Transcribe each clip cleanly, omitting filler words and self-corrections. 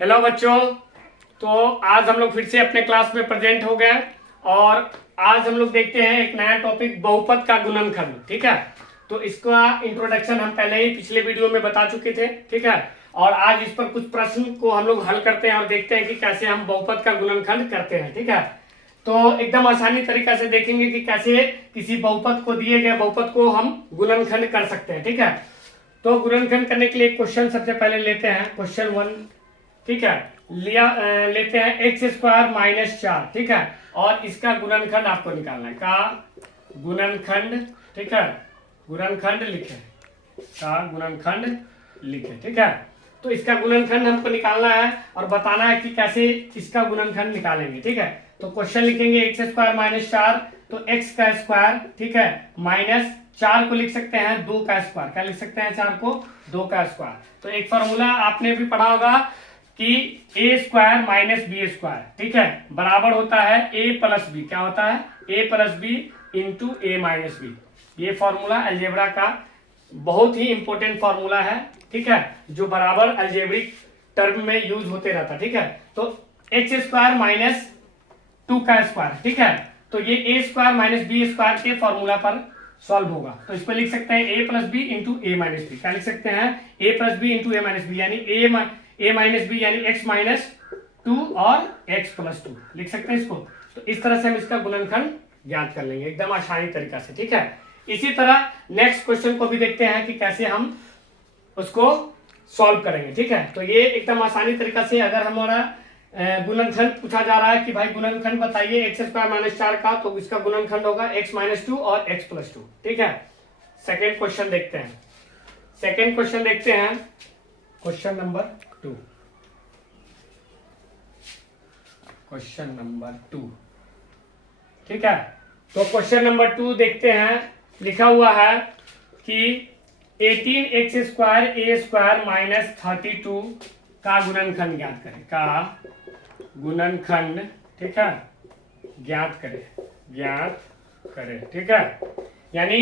Hello बच्चों। तो आज हम लोग फिर से अपने क्लास में प्रेजेंट हो गए और आज हम लोग देखते हैं एक नया टॉपिक बहुपद का गुणनखंड। ठीक है, तो इसका इंट्रोडक्शन हम पहले ही पिछले वीडियो में बता चुके थे। ठीक है, और आज इस पर कुछ प्रश्न को हम लोग हल करते हैं और देखते हैं कि कैसे हम बहुपद का गुणनखंड करते हैं। ठीक है, तो एकदम आसानी तरीका से देखेंगे कि कैसे किसी बहुपद को, दिए गए बहुपद को हम गुणनखंड कर सकते हैं। ठीक है, तो गुणनखंड करने के लिए क्वेश्चन सबसे पहले लेते हैं, क्वेश्चन 1। ठीक है, लेते हैं एक्स स्क्वायर माइनस 4। ठीक है, और इसका गुणनखंड आपको निकालना है, का गुणनखंड। ठीक है, गुणनखंड लिखे, का गुणनखंड लिखे। ठीक है, तो इसका गुणनखंड हमको निकालना है और बताना है कि कैसे इसका गुणनखंड निकालेंगे। ठीक है, तो क्वेश्चन लिखेंगे एक्स स्क्वायर माइनस 4, तो एक्स का स्क्वायर, ठीक है, माइनस 4 को लिख सकते हैं 2 का स्क्वायर। क्या लिख सकते हैं? 4 को 2 का स्क्वायर। तो एक फॉर्मूला आपने भी पढ़ा होगा कि ए स्क्वायर माइनस बी स्क्वायर, ठीक है, बराबर होता है ए प्लस बी। क्या होता है? ए प्लस बी इंटू ए माइनस बी। ये फॉर्मूला अलजेब्रा का बहुत ही इंपॉर्टेंट फॉर्मूला है। ठीक है, जो बराबर अलजेब्रिक टर्म में यूज होते रहता। ठीक है, तो एक्स स्क्वायर माइनस 2 का स्क्वायर, ठीक है, तो ये ए स्क्वायर माइनस बी स्क्वायर के फॉर्मूला पर सॉल्व होगा। तो इसको लिख सकते हैं a plus b into A minus B. क्या लिख सकते हैं? A plus b into A minus B, यानी ए माइनस बी यानी एक्स माइनस 2 और एक्स प्लस 2 लिख सकते हैं इसको। तो इस तरह से हम इसका गुणनखंड ज्ञात कर लेंगे एकदम आसानी तरीका से। ठीक है, इसी तरह नेक्स्ट क्वेश्चन को भी देखते हैं कि कैसे हम उसको सॉल्व करेंगे। ठीक है, तो ये एकदम आसानी तरीका से अगर हमारा गुणनखंड पूछा जा रहा है कि भाई गुणनखंड बताइए एक्स स्क्वायर माइनस 4 का, तो इसका गुणनखंड होगा एक्स माइनस 2 और एक्स प्लस 2। ठीक है, सेकेंड क्वेश्चन देखते हैं। सेकेंड क्वेश्चन देखते हैं, क्वेश्चन नंबर 2। क्वेश्चन नंबर 2, ठीक है, तो क्वेश्चन नंबर 2 देखते हैं। लिखा हुआ है कि 18 एक्स स्क्वायर ए स्क्वायर माइनस 32 का गुणनखंड ज्ञात करें। का गुणनखंड, ठीक है, ज्ञात करें। ठीक है, यानी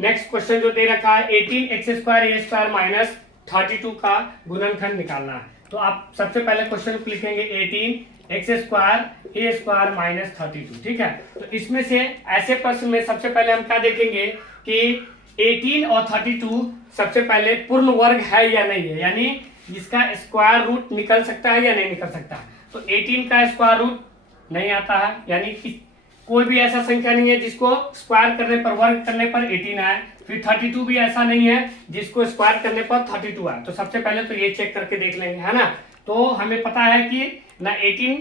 नेक्स्ट क्वेश्चन जो दे रखा है 18 एक्स स्क्वायर ए स्क्वायर माइनस 32 का गुणनखंड निकालना है। तो आप सबसे पहले क्वेश्चन को लिखेंगे 18 एक्स स्क्वायर ए स्क्वायर माइनस 32। ठीक है, तो इसमें से ऐसे प्रश्न में सबसे पहले हम क्या देखेंगे कि 18 और 32 सबसे पहले पूर्ण वर्ग है या नहीं है, यानी इसका स्क्वायर रूट निकल सकता है या नहीं निकल सकता। तो 18 का स्क्वायर रूट नहीं आता है, यानी कि कोई भी ऐसा संख्या नहीं है जिसको स्क्वायर करने पर, वर्ग करने पर 18 आए। फिर 32 भी ऐसा नहीं है जिसको स्क्वायर करने पर 32 आए। तो सबसे पहले तो ये चेक करके देख लेंगे, है ना। तो हमें पता है कि ना 18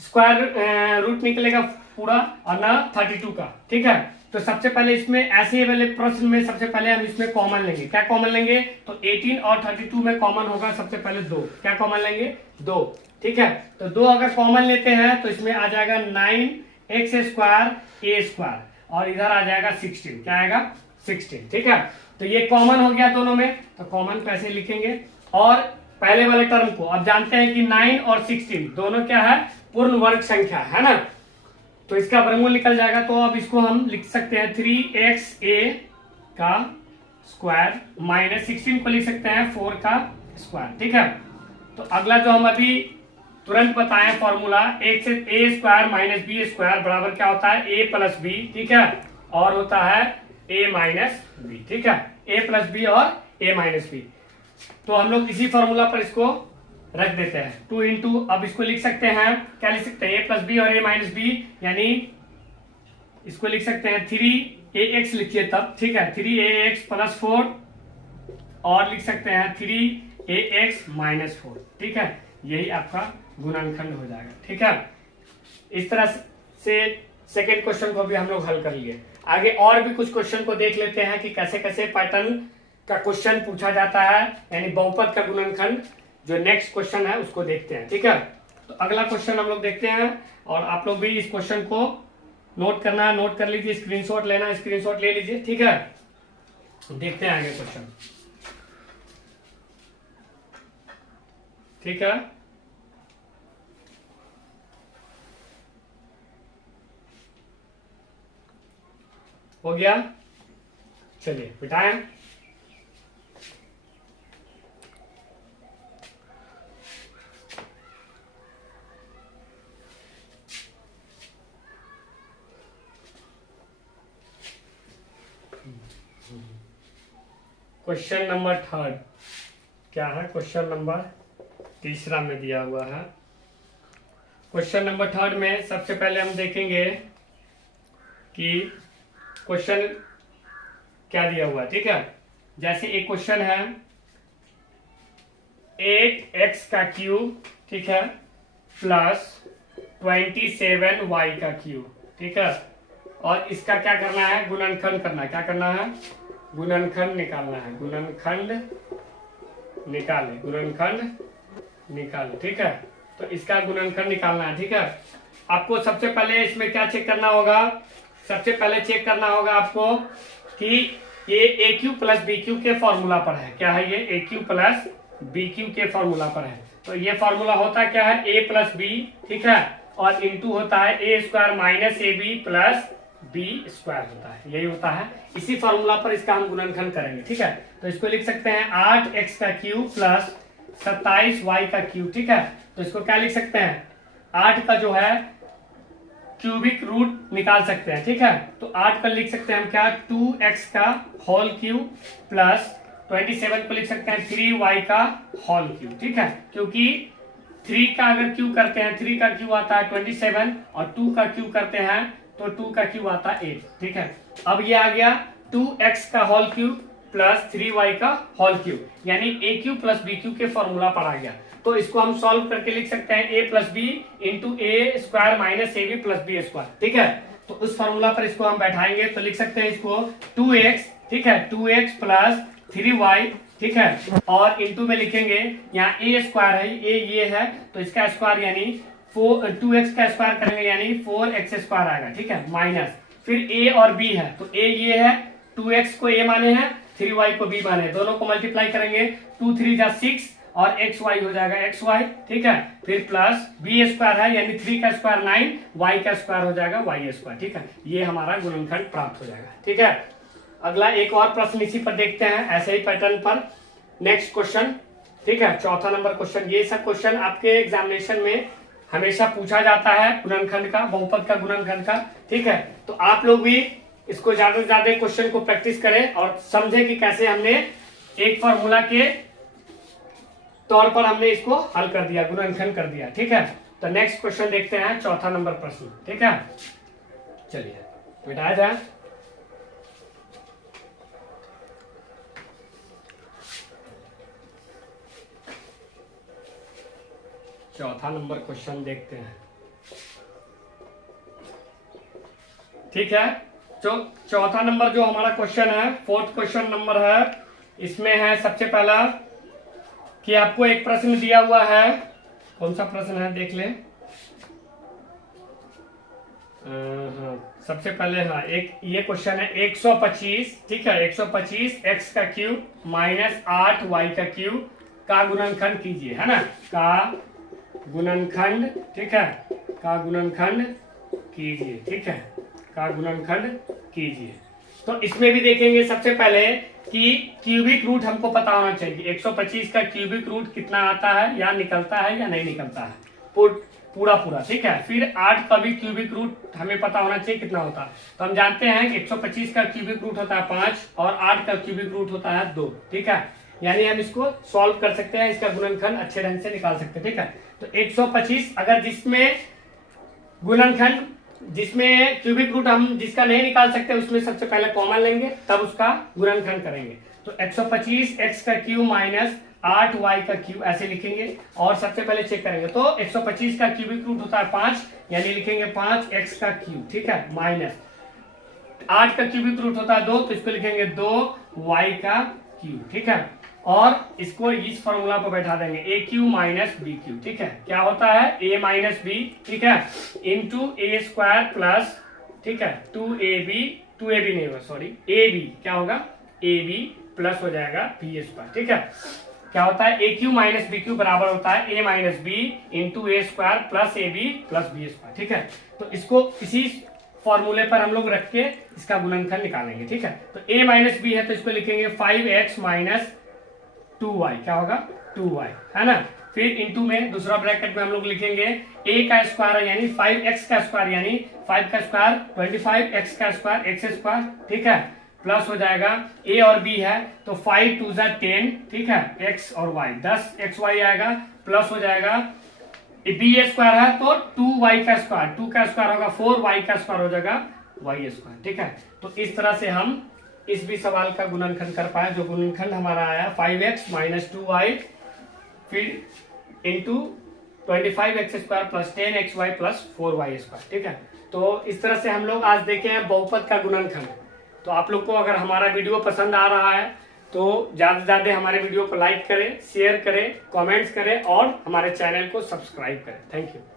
स्क्वायर रूट निकलेगा पूरा और ना 32 का। ठीक है, तो सबसे पहले इसमें ऐसे वाले प्रश्न में सबसे पहले हम इसमें कॉमन लेंगे। क्या कॉमन लेंगे? तो 18 और 32 में कॉमन होगा सबसे पहले 2। क्या कॉमन लेंगे? 2। ठीक है, तो 2 अगर कॉमन लेते हैं तो इसमें आ जाएगा 9 एक्स स्क्वायर ए स्क्वायर और इधर आ जाएगा 16। क्या आएगा? 16। ठीक है, तो ये कॉमन हो गया दोनों में, तो कॉमन कैसे लिखेंगे? और पहले वाले टर्म को अब जानते हैं कि 9 और 16 दोनों क्या है? पूर्ण वर्ग संख्या है ना, तो इसका वर्गमूल निकल जाएगा। तो अब इसको हम लिख सकते हैं 3xa का स्क्वायर माइनस 16 को लिख सकते हैं 4 का स्क्वायर। ठीक है, तो अगला जो हम अभी तुरंत बताएं फॉर्मूला, एक्स ए स्क्वायर माइनस बी स्क्वायर बराबर क्या होता है? ए प्लस बी। ठीक है, और होता है ए माइनस बी। ठीक है, ए प्लस बी और ए माइनस बी। तो हम लोग इसी फॉर्मूला पर इसको रख देते हैं 2 इंटू, अब इसको लिख सकते हैं, क्या लिख सकते हैं? ए प्लस बी और ए माइनस बी, यानी इसको लिख सकते हैं 3ax लिखिए तब। ठीक है, 3ax प्लस 4 और लिख सकते हैं 3ax माइनस 4। ठीक है, यही आपका गुणनखंड हो जाएगा। ठीक है, इस तरह से सेकेंड क्वेश्चन को भी हम लोग हल कर लिए। आगे और भी कुछ क्वेश्चन को देख लेते हैं कि कैसे कैसे पैटर्न का क्वेश्चन पूछा जाता है, यानी बहुपद का गुणनखंड। जो नेक्स्ट क्वेश्चन है उसको देखते हैं। ठीक है, तो अगला क्वेश्चन हम लोग देखते हैं और आप लोग भी इस क्वेश्चन को नोट करना है, नोट कर लीजिए, स्क्रीनशॉट लेना, स्क्रीनशॉट ले लीजिए। ठीक है, देखते हैं आगे क्वेश्चन। ठीक है, हो गया, चलिए बिठाएं। क्वेश्चन नंबर थर्ड क्या है? क्वेश्चन नंबर तीसरा में दिया हुआ है। क्वेश्चन नंबर थर्ड में सबसे पहले हम देखेंगे कि क्वेश्चन क्या दिया हुआ है। ठीक है, जैसे एक क्वेश्चन है 8x का क्यूब, ठीक है, प्लस 27y का क्यूब, ठीक है, और इसका क्या करना है? गुणनखंड करना है। क्या करना है? गुणनखंड निकालना है। गुणनखंड निकाले, गुणनखंड निकाले, ठीक है। तो इसका गुणनखंड निकालना है, ठीक है। आपको सबसे पहले इसमें क्या चेक करना होगा? सबसे पहले चेक करना होगा आपको कि ये ए क्यू प्लस बी क्यू के फॉर्मूला पर है। क्या है ये? ए क्यू प्लस बी क्यू के फॉर्मूला पर है। तो ये फॉर्मूला होता क्या है? ए प्लस बी, ठीक है, और इंटू होता है a square minus a b plus b square होता है, यही होता है। इसी फॉर्मूला पर इसका हम गुणनखंड करेंगे, ठीक है। तो इसको लिख सकते हैं 8x का क्यूब प्लस 27y का क्यूब, ठीक है। तो इसको क्या लिख सकते हैं? 8 का जो है क्यूबिक रूट निकाल सकते हैं, ठीक है। तो 8 का लिख सकते हैं हम क्या? 2x का होल क्यूब प्लस 27 को लिख सकते हैं 3y का होल क्यूब, ठीक है। क्योंकि 3 का अगर क्यूब करते हैं, 3 का क्यूब आता है 27 और 2 का क्यूब करते हैं तो 2 का क्यूब आता है 8, ठीक है। अब ये आ गया 2x का होल क्यूब प्लस 3y का होल क्यूब, यानी ए क्यूब प्लस बी क्यूब के फॉर्मूला पर आ गया। तो इसको हम सॉल्व करके लिख सकते हैं a plus b into a square minus a b plus b square, ठीक है। तो उस फॉर्मूला पर इसको हम बैठाएंगे तो लिख सकते हैं इसको 2x, ठीक है, 2x प्लस 3y, ठीक है, और इंटू में लिखेंगे यहाँ ए स्क्वायर है, ए ये है तो इसका स्क्वायर यानी 2x का स्क्वायर करेंगे यानी 4x स्क्वायर आएगा, ठीक है, माइनस फिर a और b है तो a ये है, 2x को a माने हैं, 3y को b माने, दोनों को मल्टीप्लाई करेंगे 2 3 जा 6 और xy हो जाएगा xy, ठीक है, फिर प्लस b स्क्वायर है यानी 3 का स्क्वायर 9, y का स्क्वायर हो जाएगा y स्क्वायर, ठीक है। ये हमारा गुणनखंड प्राप्त हो जाएगा, ठीक है। अगला एक और प्रश्न इसी पर देखते हैं, ऐसे ही पैटर्न पर। नेक्स्ट क्वेश्चन, ठीक है, चौथा नंबर क्वेश्चन। ये सब क्वेश्चन आपके एग्जामिनेशन में हमेशा पूछा जाता है गुणनखंड का, बहुपद का गुणनखंड का, ठीक है। तो आप लोग भी इसको ज्यादा से ज्यादा क्वेश्चन को प्रैक्टिस करें और समझें कि कैसे हमने एक फॉर्मूला के तौर पर हमने इसको हल कर दिया, गुणनखंड कर दिया, ठीक है। तो नेक्स्ट क्वेश्चन देखते हैं, चौथा नंबर प्रश्न, ठीक है। चलिए मिटाया जाए। चौथा नंबर क्वेश्चन देखते हैं, ठीक है। चौथा नंबर जो हमारा क्वेश्चन है, फोर्थ क्वेश्चन नंबर है, इसमें है सबसे पहला कि आपको एक प्रश्न दिया हुआ है। कौन सा प्रश्न है देख लें। हाँ, सबसे पहले हाँ एक ये क्वेश्चन है 125, ठीक है, 125 x का क्यूब माइनस 8 y का क्यूब का गुणनखंड कीजिए, है ना, का गुणनखंड, ठीक है, का गुणनखंड कीजिए, ठीक है, का गुणनखंड कीजिए। तो इसमें भी देखेंगे सबसे पहले कि क्यूबिक रूट हमको पता होना चाहिए, 125 का क्यूबिक रूट कितना आता है, या निकलता है या नहीं निकलता है, पूरा पूरा, ठीक है। फिर 8 का भी क्यूबिक रूट हमें पता होना चाहिए कितना होता है। तो हम जानते हैं कि 125 का क्यूबिक रूट होता है 5 और 8 का क्यूबिक रूट होता है 2, ठीक है, यानी हम इसको सॉल्व कर सकते हैं, इसका गुणनखंड अच्छे ढंग से निकाल सकते हैं, ठीक है। तो 125 अगर जिसमें गुणनखंड, जिसमें क्यूबिक रूट हम जिसका नहीं निकाल सकते उसमें सबसे पहले कॉमन लेंगे तब उसका गुणनखंड करेंगे। तो 125 x का क्यूब माइनस 8 y का क्यूब ऐसे लिखेंगे और सबसे पहले चेक करेंगे। तो 125 का क्यूबिक रूट होता है 5 यानी लिखेंगे 5x का क्यूब, ठीक है, माइनस 8 का क्यूबिक रूट होता है 2 तो इसको लिखेंगे 2y का क्यूब, ठीक है, और इसको इस फॉर्मूला पर बैठा देंगे ए क्यू माइनस बी क्यू, ठीक है। क्या होता है? ए माइनस बी, ठीक है, इंटू ए स्क्वायर प्लस, ठीक है, 2ab नहीं होगा, सॉरी, ए बी क्या होगा? ए बी प्लस हो जाएगा बी स्क्वायर, ठीक है। क्या होता है? A cube minus b cube बराबर होता है a minus b into a square plus a b plus b square, ठीक है। तो इसको इसी फॉर्मूले पर हम लोग रख के इसका गुणनखंड निकालेंगे, ठीक है। तो a माइनस बी है तो इसको लिखेंगे 5x माइनस 2y, क्या होगा? 2y, है ना। फिर इंटू में दूसरा ब्रैकेट में हम लोग लिखेंगे a का स्क्वायर यानी 5x का स्क्वायर यानी 5 का स्क्वायर 25, x का स्क्वायर x स्क्वायर, ठीक है, प्लस हो जाएगा ए और बी है तो 5 2 10, ठीक है, एक्स और वाई 10 एक्स वाई आएगा, प्लस हो जाएगा बी ए स्क्वायर है तो 2 वाई का स्क्वायर, 2 का स्क्वायर होगा 4, वाई का स्क्वायर हो जाएगा वाई स्क्वायर, ठीक है। तो इस तरह से हम इस भी सवाल का गुणनखंड कर पाए, जो गुणनखंड हमारा आया 5x माइनस 2y फिर into 25x square plus 10xy plus 4y square, ठीक है। तो इस तरह से हम लोग आज देखे हैं बहुपद का गुणनखंड। तो आप लोग को अगर हमारा वीडियो पसंद आ रहा है तो ज़्यादा से ज़्यादा हमारे वीडियो को लाइक करें, शेयर करें, कमेंट्स करें और हमारे चैनल को सब्सक्राइब करें। Thank you.